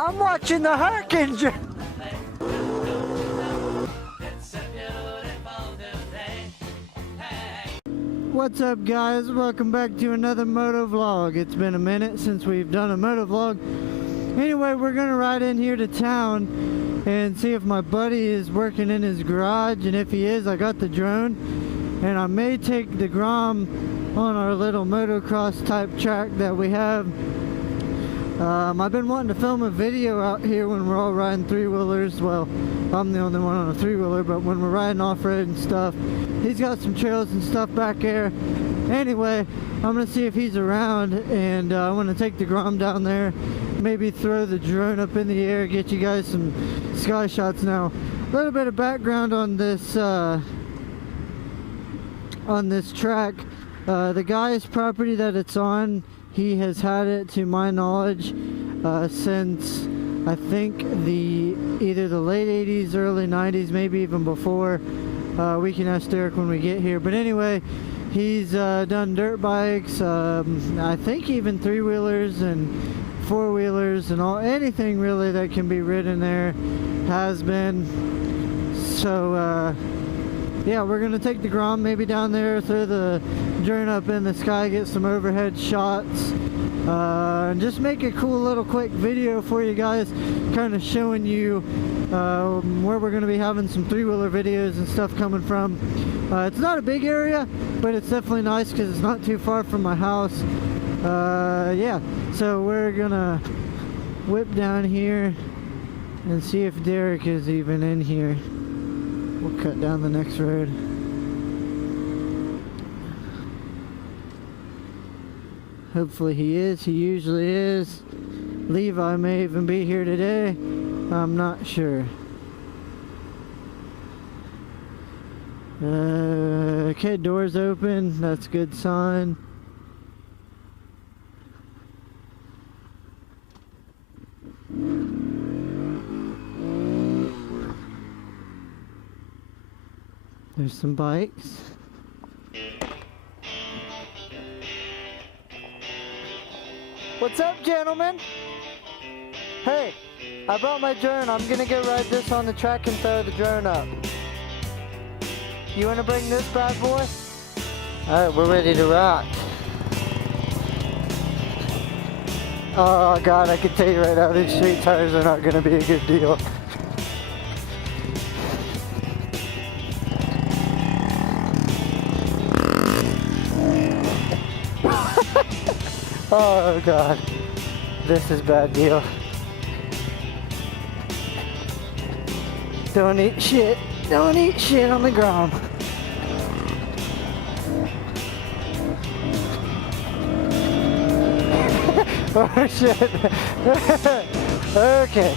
I'm watching the hurricane. What's up, guys? Welcome back to another moto vlog. It's been a minute since we've done a moto vlog. Anyway, we're gonna ride in here to town and see if my buddy is working in his garage, and if he is, I got the drone and I may take the Grom on our little motocross type track that we have. I've been wanting to film a video out here when we're all riding three-wheelers. Well, I'm the only one on a three-wheeler, but when we're riding off-road and stuff, he's got some trails and stuff back there. Anyway, I'm gonna see if he's around, and I want to take the Grom down there, maybe throw the drone up in the air, get you guys some sky shots. Now, a little bit of background on this track. The guy's property that it's on, he has had it, to my knowledge, since I think either the late 80s, early 90s, maybe even before. We can ask Derek when we get here. But anyway, he's done dirt bikes, I think even three-wheelers and four-wheelers and anything really that can be ridden there has been. So yeah, we're gonna take the Grom maybe down there, throw the drone up in the sky, get some overhead shots, and just make a cool little quick video for you guys, kind of showing you where we're gonna be having some three-wheeler videos and stuff coming from. It's not a big area, but it's definitely nice because it's not too far from my house. Yeah, so we're gonna whip down here and see if Derek is even in here. We'll cut down the next road. Hopefully he is. He usually is. Levi may even be here today. I'm not sure. Okay, doors open. That's a good sign. There's some bikes. What's up, gentlemen? Hey, I brought my drone. I'm gonna go ride this on the track and throw the drone up. You wanna bring this bad boy? Alright, we're ready to rock. Oh god, I can tell you right now, these street tires are not gonna be a good deal. Oh god, this is bad deal. Don't eat shit on the Grom. Oh shit. Okay.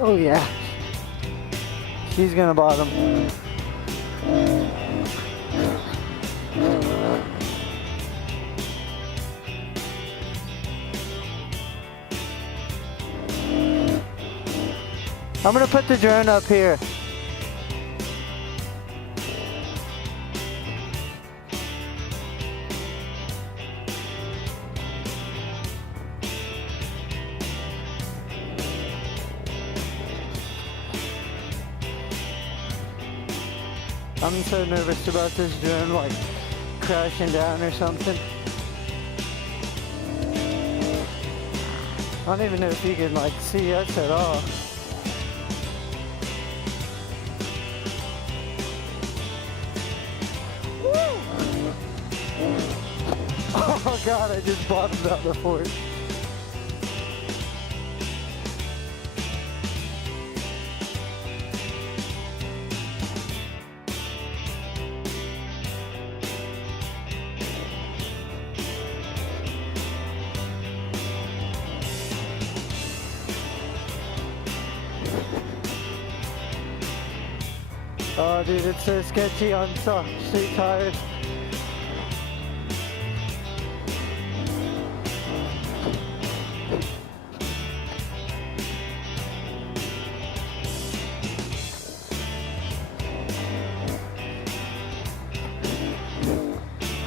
Oh yeah. She's gonna bottom. I'm gonna put the drone up here. I'm so nervous about this drone like crashing down or something. I don't even know if you can like see us at all. Oh god, I just bottomed out the fort. Oh dude, it's so sketchy on soft street tires.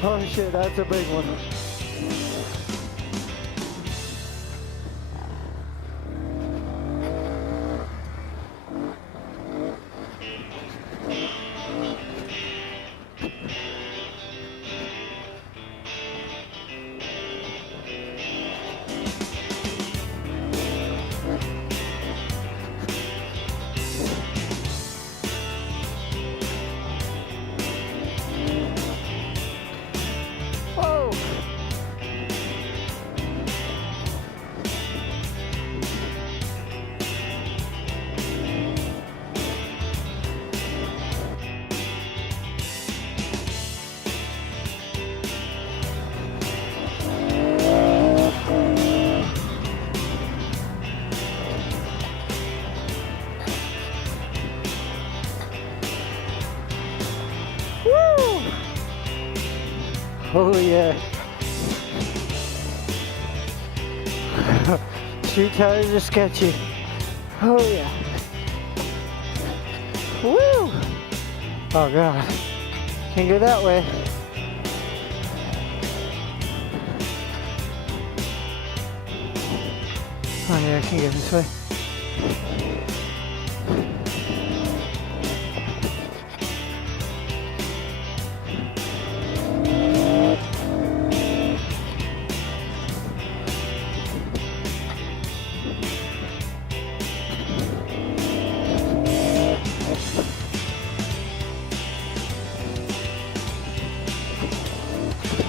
Oh shit, that's a big one. Oh yeah. Street tires are sketchy. Oh yeah. Woo! Oh god. Can't go that way. Oh yeah, I can go this way.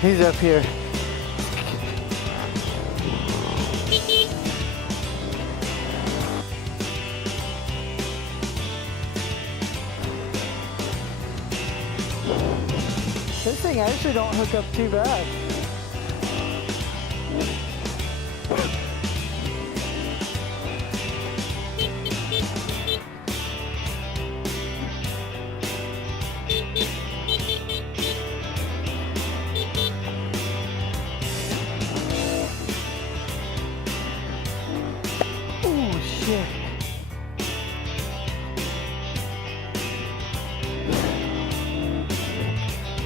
He's up here. This thing actually don't hook up too bad. Oh shit.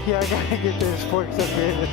Yeah, I gotta get those forks up here.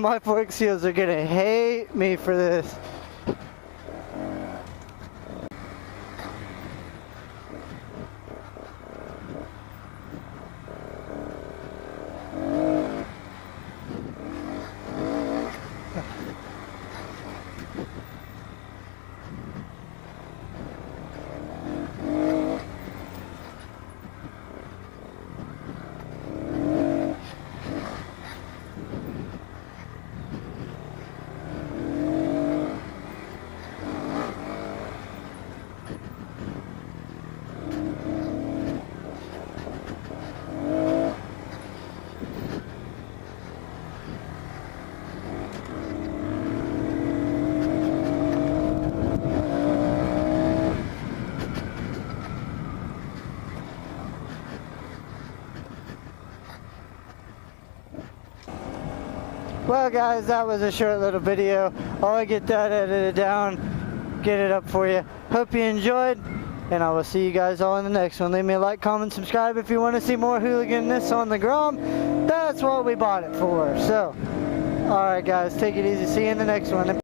My fork seals are gonna hate me for this. Well guys, that was a short little video. I'll get that edited down, get it up for you. Hope you enjoyed, and I will see you guys all in the next one. Leave me a like, comment, subscribe if you want to see more hooligan-ness on the Grom. That's what we bought it for. So, alright guys, take it easy. See you in the next one.